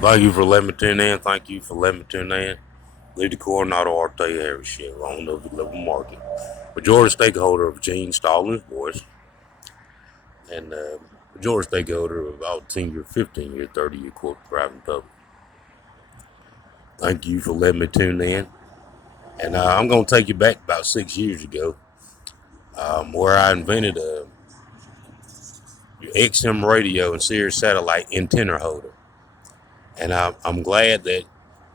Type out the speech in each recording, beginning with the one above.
Thank you for letting me tune in. Thank you for letting me tune in. Lead the Coronado Arte Harry shit. I don't know if you live in market. Majority stakeholder of Gene Stallings voice. And majority stakeholder of about 10 year, 15 year, 30-year corporate driving public. Thank you for letting me tune in. And I'm going to take you back about 6 years ago, where I invented a XM radio and Sirius satellite antenna holder. And I'm glad that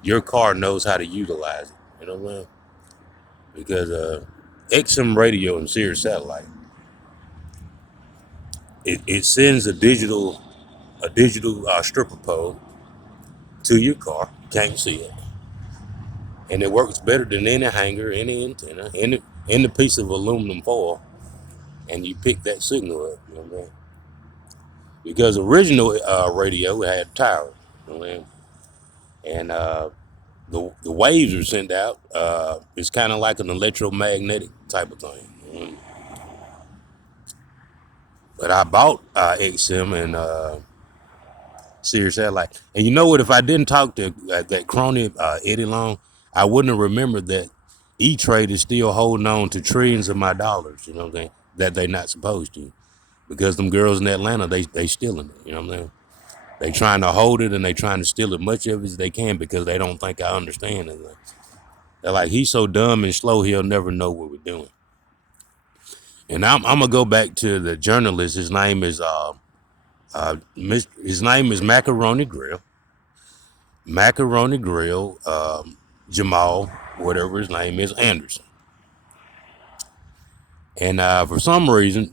your car knows how to utilize it. You know what I mean? Because XM radio and Sirius satellite, it sends a digital stripper pole to your car. You can't see it, and it works better than any hanger, any antenna, any piece of aluminum foil. And you pick that signal up. You know what I mean? Because original radio had towers. You know what I mean? And the waves are sent out. It's kind of like an electromagnetic type of thing. But I bought XM and Sirius Satellite. And you know what? If I didn't talk to that crony Eddie Long, I wouldn't have remembered that E-Trade is still holding on to trillions of my dollars. You know what I'm saying? That they're not supposed to, because them girls in Atlanta, they stealing it. You know what I'm saying? They trying to hold it and they trying to steal as much of it as they can because they don't think I understand it. They're like, he's so dumb and slow, he'll never know what we're doing. And I'm gonna go back to the journalist. His name is Macaroni Grill. Macaroni Grill, Jamal, whatever his name is, Anderson. And for some reason,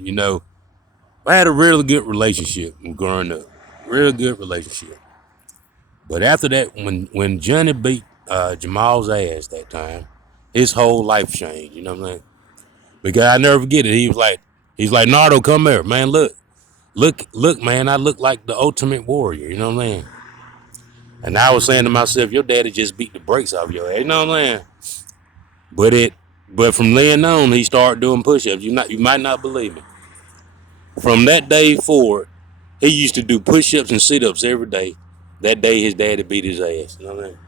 I had a really good relationship growing up. Real good relationship. But after that, when Johnny beat Jamal's ass that time, his whole life changed. You know what I'm saying? Because I never forget it. He's like, Nardo, come here, man. Look, man. I look like the ultimate warrior. You know what I'm saying? And I was saying to myself, your daddy just beat the brakes off your ass. You know what I'm saying? But from then on, he started doing push-ups. You might not believe me. From that day forward, he used to do push-ups and sit-ups every day. That day, his daddy beat his ass. You know what I mean?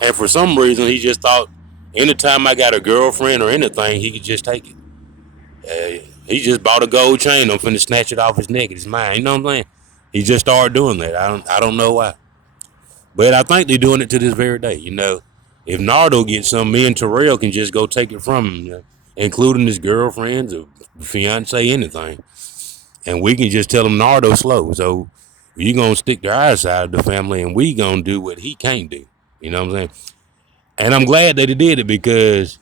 And for some reason, he just thought anytime I got a girlfriend or anything, he could just take it. He just bought a gold chain. I'm finna snatch it off his neck. It's mine. You know what I'm saying? He just started doing that. I don't know why. But I think they're doing it to this very day. If Nardo gets some, me and Terrell can just go take it from him, including his girlfriends or fiance, anything. And we can just tell him Nardo slow. So you gonna stick to our side of the family and we gonna do what he can't do. You know what I'm saying? And I'm glad that he did it, because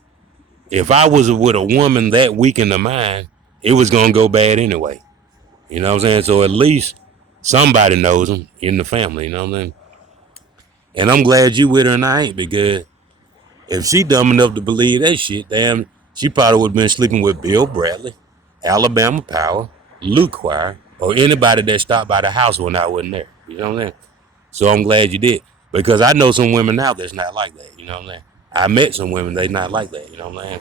if I was with a woman that weak in the mind, it was gonna go bad anyway. You know what I'm saying? So at least somebody knows him in the family. You know what I'm saying? And I'm glad you with her and I ain't, because if she dumb enough to believe that shit, damn, she probably would have been sleeping with Bill Bradley, Alabama Power, Luke Choir, or anybody that stopped by the house when I wasn't there. You know what I'm saying? So I'm glad you did, because I know some women now that's not like that. You know what I'm saying? I met some women they not like that. You know what I'm saying?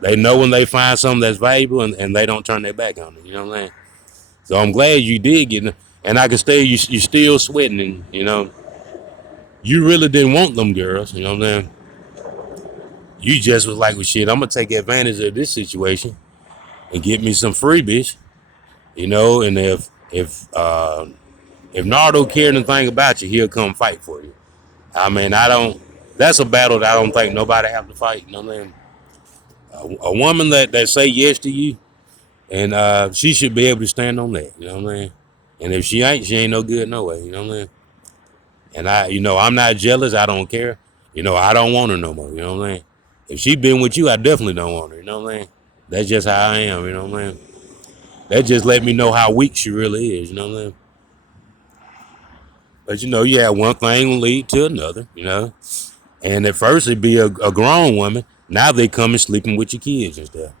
They know when they find something that's valuable, and they don't turn their back on it. You know what I'm saying? So I'm glad you did get it. And I can stay, you still sweating, and you really didn't want them girls. You know what I'm saying? You just was like, well, shit, I'm gonna take advantage of this situation and get me some freebies. And if Nardo cared anything about you, he'll come fight for you. I mean, I don't. That's a battle that I don't think nobody have to fight. You know what I mean? A woman that say yes to you, and she should be able to stand on that. You know what I mean? And if she ain't no good no way. You know what I mean? And I'm not jealous. I don't care. I don't want her no more. You know what I mean? If she been with you, I definitely don't want her. You know what I mean? That's just how I am. You know what I mean? That just let me know how weak she really is. You know what I mean? But yeah, one thing will lead to another. And at first it'd be a grown woman. Now they come and sleeping with your kids and stuff.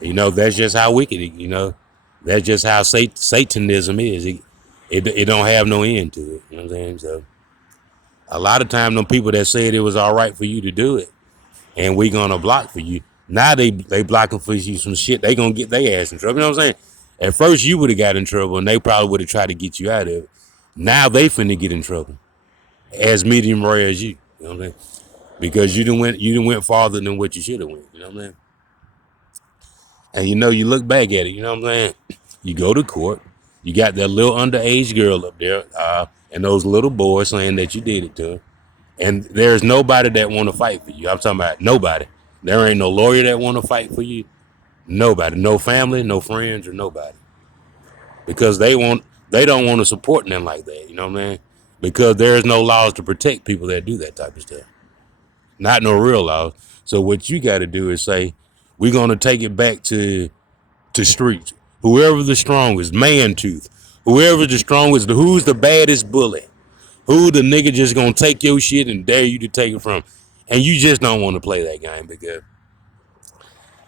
That's just how wicked it. That's just how Satanism is. It don't have no end to it. You know what I'm saying? So a lot of time, them people that said it was all right for you to do it, and we gonna block for you. Now they blocking for you some shit. They gonna get their ass in trouble. You know what I'm saying? At first, you would have got in trouble, and they probably would have tried to get you out of it. Now they finna get in trouble as medium rare as you. You know what I'm saying? Because you done went farther than what you should have went. You know what I'm saying? And you look back at it. You know what I'm saying? You go to court. You got that little underage girl up there, and those little boys saying that you did it to her. And there's nobody that want to fight for you. I'm talking about nobody. There ain't no lawyer that want to fight for you. Nobody, no family, no friends, or nobody, because they don't want to support them like that. You know what I mean? Because there's no laws to protect people that do that type of stuff. Not no real laws. So what you got to do is say, we're gonna take it back to streets. Whoever the strongest, man tooth. Whoever the strongest, who's the baddest bully? Who the nigga just gonna take your shit and dare you to take it from? And you just don't want to play that game because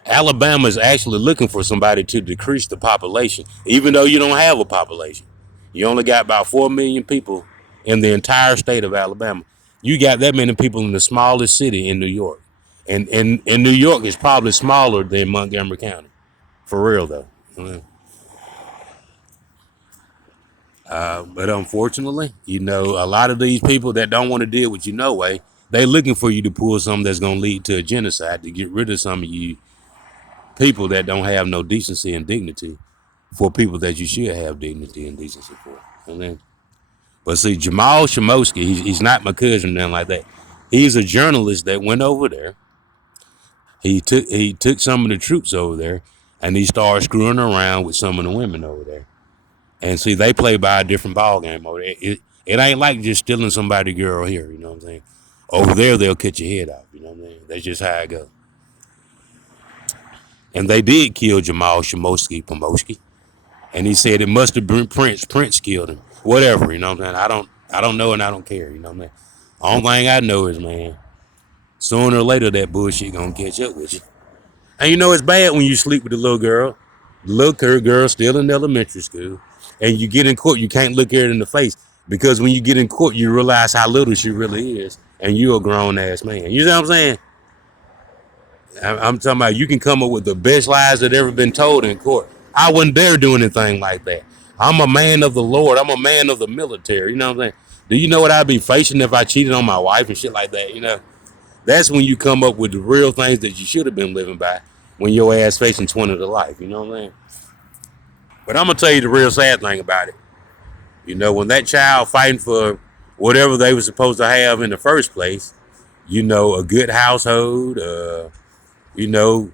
Alabama is actually looking for somebody to decrease the population, even though you don't have a population. You only got about 4 million people in the entire state of Alabama. You got that many people in the smallest city in New York. And New York is probably smaller than Montgomery County. For real, though. But unfortunately, a lot of these people that don't want to deal with you no way, they looking for you to pull something that's going to lead to a genocide to get rid of some of you people that don't have no decency and dignity for people that you should have dignity and decency for. And then, but see, Jamal Shimosky, he's not my cousin, nothing like that. He's a journalist that went over there. He took some of the troops over there, and he started screwing around with some of the women over there. And see, they play by a different ball game over there. It ain't like just stealing somebody's girl here. You know what I'm saying? Over there, they'll cut your head off. You know what I'm saying? That's just how it goes. And they did kill Jamal Pomoski. And he said it must have been Prince. Prince killed him. Whatever, you know what I'm saying? I don't know and I don't care, you know what I'm saying? Only thing I know is, man, sooner or later that bullshit gonna catch up with you. And it's bad when you sleep with the little girl. The little girl still in elementary school. And you get in court, you can't look her in the face. Because when you get in court, you realize how little she really is. And you're a grown ass man. You know what I'm saying? I'm talking about you can come up with the best lies that ever been told in court. I wouldn't dare do anything like that. I'm a man of the Lord. I'm a man of the military. You know what I'm saying? Do you know what I'd be facing if I cheated on my wife and shit like that? That's when you come up with the real things that you should have been living by when your ass facing 20 to life. You know what I'm saying? But I'm gonna tell you the real sad thing about it. When that child fighting for whatever they were supposed to have in the first place, a good household, you know,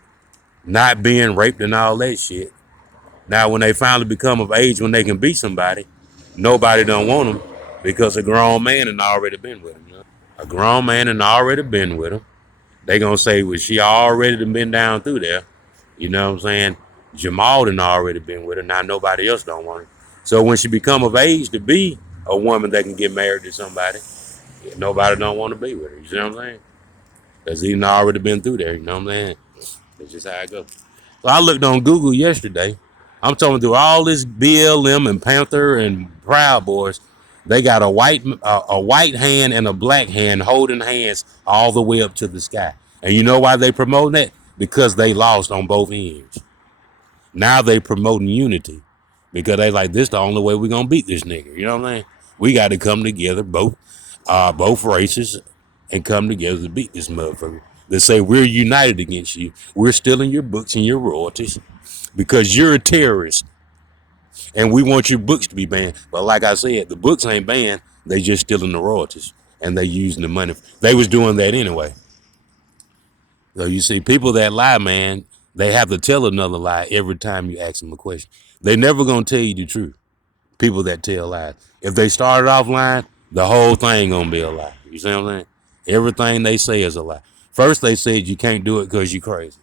not being raped and all that shit. Now, when they finally become of age, when they can beat somebody, nobody don't want them because a grown man had already been with them. A grown man had already been with them. They gonna say, well, she already done been down through there. You know what I'm saying? Jamal done already been with her. Now nobody else don't want her. So when she become of age to be a woman that can get married to somebody, nobody don't want to be with her. You see what I'm saying? Because he done already been through there. You know what I'm saying? That's just how it goes. So I looked on Google yesterday. I'm talking through all this BLM and Panther and Proud Boys. They got a white hand and a black hand holding hands all the way up to the sky. And you know why they promoting that? Because they lost on both ends. Now they promoting unity because they like this the only way we gonna beat this nigga. You know what I'm saying? We got to come together, both races, and come together to beat this motherfucker. They say we're united against you. We're stealing your books and your royalties because you're a terrorist, and we want your books to be banned. But like I said, the books ain't banned. They just stealing the royalties, and they using the money. They was doing that anyway. So you see, people that lie, man, they have to tell another lie every time you ask them a question. They never gonna tell you the truth. People that tell lies. If they started off lying, the whole thing gonna be a lie. You see what I'm saying? Everything they say is a lie. First they said you can't do it because you crazy.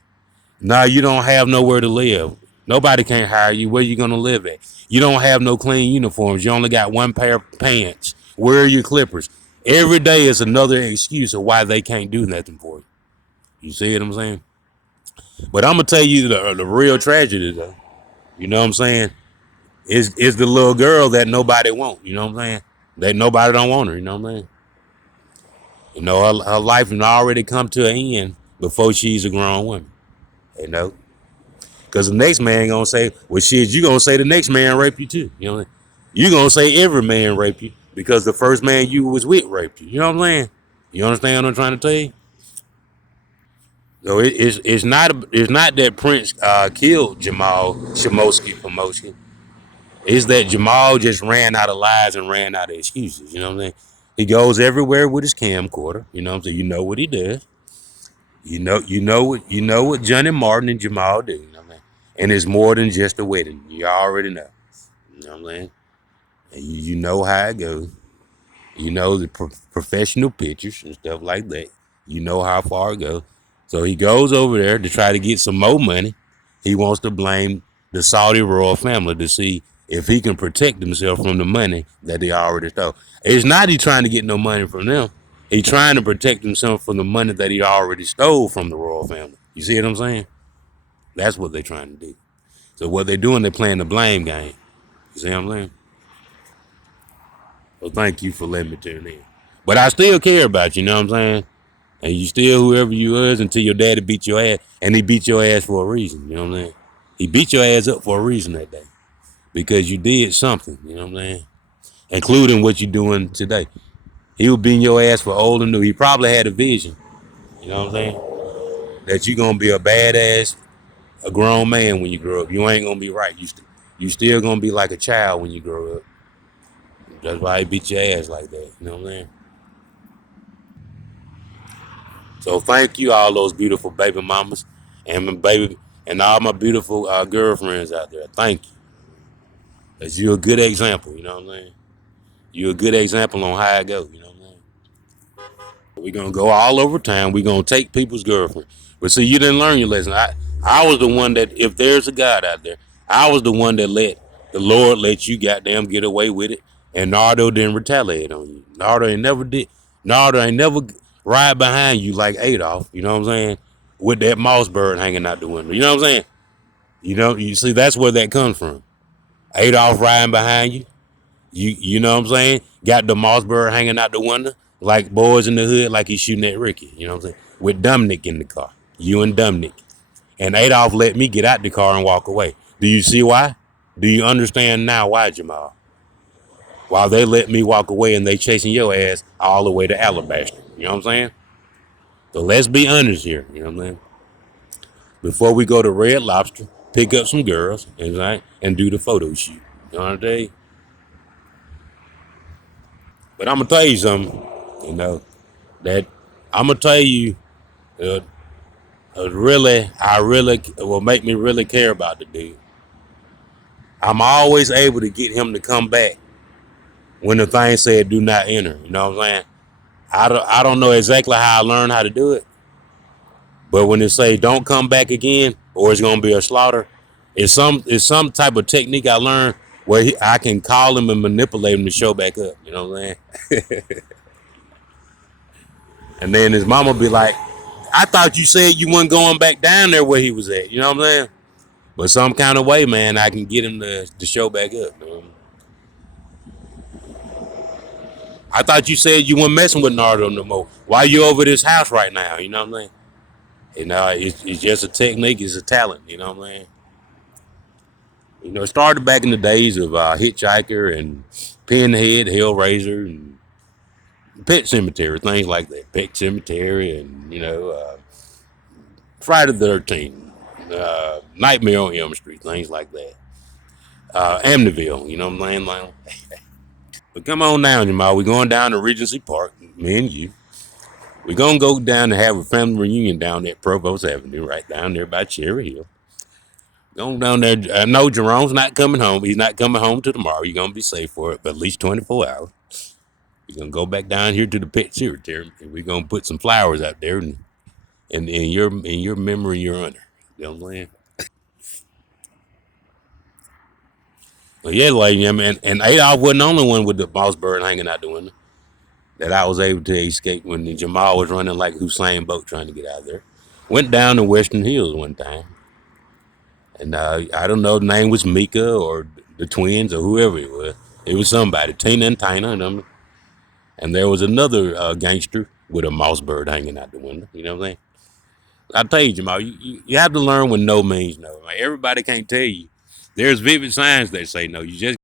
Now you don't have nowhere to live. Nobody can't hire you. Where you gonna live at? You don't have no clean uniforms. You only got one pair of pants. Where are your clippers? Every day is another excuse of why they can't do nothing for you. You see what I'm saying? But I'm gonna tell you the real tragedy though. You know what I'm saying? Is the little girl that nobody want. You know what I'm saying? That nobody don't want her. You know what I'm saying? Her life has already come to an end before she's a grown woman. You know. Because the next man gonna say, well, shit, you gonna say the next man raped you too. You know what I'm saying? You gonna say every man raped you because the first man you was with raped you. You know what I'm saying? You understand what I'm trying to tell you? So it's not that Prince killed Jamal Shimoski promotion. It's that Jamal just ran out of lies and ran out of excuses. You know what I'm saying? He goes everywhere with his camcorder. You know what I'm saying? You know what he does. You know what Johnny Martin and Jamal do. You know what I'm saying? And it's more than just a wedding. You already know. You know what I'm saying? And you know how it goes. You know the professional pictures and stuff like that. You know how far it goes. So he goes over there to try to get some more money. He wants to blame the Saudi royal family to see if he can protect himself from the money that they already stole. It's not he trying to get no money from them. He trying to protect himself from the money that he already stole from the royal family. You see what I'm saying? That's what they're trying to do. So what they're doing, they're playing the blame game. You see what I'm saying? Well, thank you for letting me tune in. But I still care about you, you know what I'm saying? And you still whoever you was until your daddy beat your ass. And he beat your ass for a reason, you know what I'm saying? He beat your ass up for a reason that day. Because you did something, you know what I'm saying? Including what you're doing today. He was beating your ass for old and new. He probably had a vision, you know what I'm saying? That you gonna be a badass, a grown man when you grow up. You ain't gonna be right. You still gonna be like a child when you grow up. That's why he beat your ass like that, you know what I'm saying? So thank you, all those beautiful baby mamas and my baby and all my beautiful girlfriends out there. Thank you, cause you're a good example. You know what I'm saying? You're a good example on how it goes. You know what I'm saying? We're gonna go all over town. We're gonna take people's girlfriend. But see, you didn't learn your lesson. I was the one that, if there's a God out there, I was the one that let the Lord let you goddamn get away with it. And Nardo didn't retaliate on you. Nardo ain't never did. Nardo ain't never ride behind you like Adolf. You know what I'm saying? With that mouse bird hanging out the window. You know what I'm saying? You see, that's where that comes from. Adolf riding behind you. You know what I'm saying? Got the Mossberg hanging out the window, like boys in the hood, like he's shooting at Ricky. You know what I'm saying? With Dominic in the car. You and Dominic. And Adolf let me get out the car and walk away. Do you see why? Do you understand now why, Jamal? While they let me walk away and they chasing your ass all the way to Alabaster. You know what I'm saying? So let's be honest here. You know what I'm saying? Before we go to Red Lobster, pick up some girls and do the photo shoot. You know what I'm saying? But I'm gonna tell you something. You know, that I'm gonna tell you, uh, I really will make me really care about the dude. I'm always able to get him to come back when the thing said "do not enter." You know what I'm saying? I don't know exactly how I learned how to do it, but when it say "don't come back again" or it's gonna be a slaughter, it's some type of technique I learned where I can call him and manipulate him to show back up. You know what I'm saying? And then his mama be like, "I thought you said you wasn't going back down there where he was at." You know what I'm saying? But some kind of way, man, I can get him to show back up. You know? I thought you said you weren't messing with Nardo no more. Why you over this house right now? You know what I'm saying? It's just a technique. It's a talent. You know what I'm saying? It started back in the days of Hitchhiker and Pinhead, Hellraiser, and Pet Cemetery, things like that. Pet Cemetery and, Friday the 13th, Nightmare on Elm Street, things like that. Amityville, you know what I'm saying? But come on down, Jamal. We're going down to Regency Park, me and you. We're going to go down and have a family reunion down at Provost Avenue, right down there by Cherry Hill. Going down there. I know Jerome's not coming home. He's not coming home till tomorrow. You're going to be safe for it, but at least 24 hours. We're going to go back down here to the Pet Cemetery, and we're going to put some flowers out there and in your memory, your honor. You know what I'm saying? But yeah, like, yeah, man. And Adolf wasn't the only one with the boss bird hanging out the window that I was able to escape when Jamal was running like Hussein Bolt trying to get out of there. Went down to Western Hills one time, and I don't know, the name was Mika or the twins or whoever it was. It was somebody, Tina and Tina, and there was another gangster with a mouse bird hanging out the window. You know what I'm saying? I told you, Jamal, you have to learn when no means no. Like, everybody can't tell you. There's vivid signs that say no. You just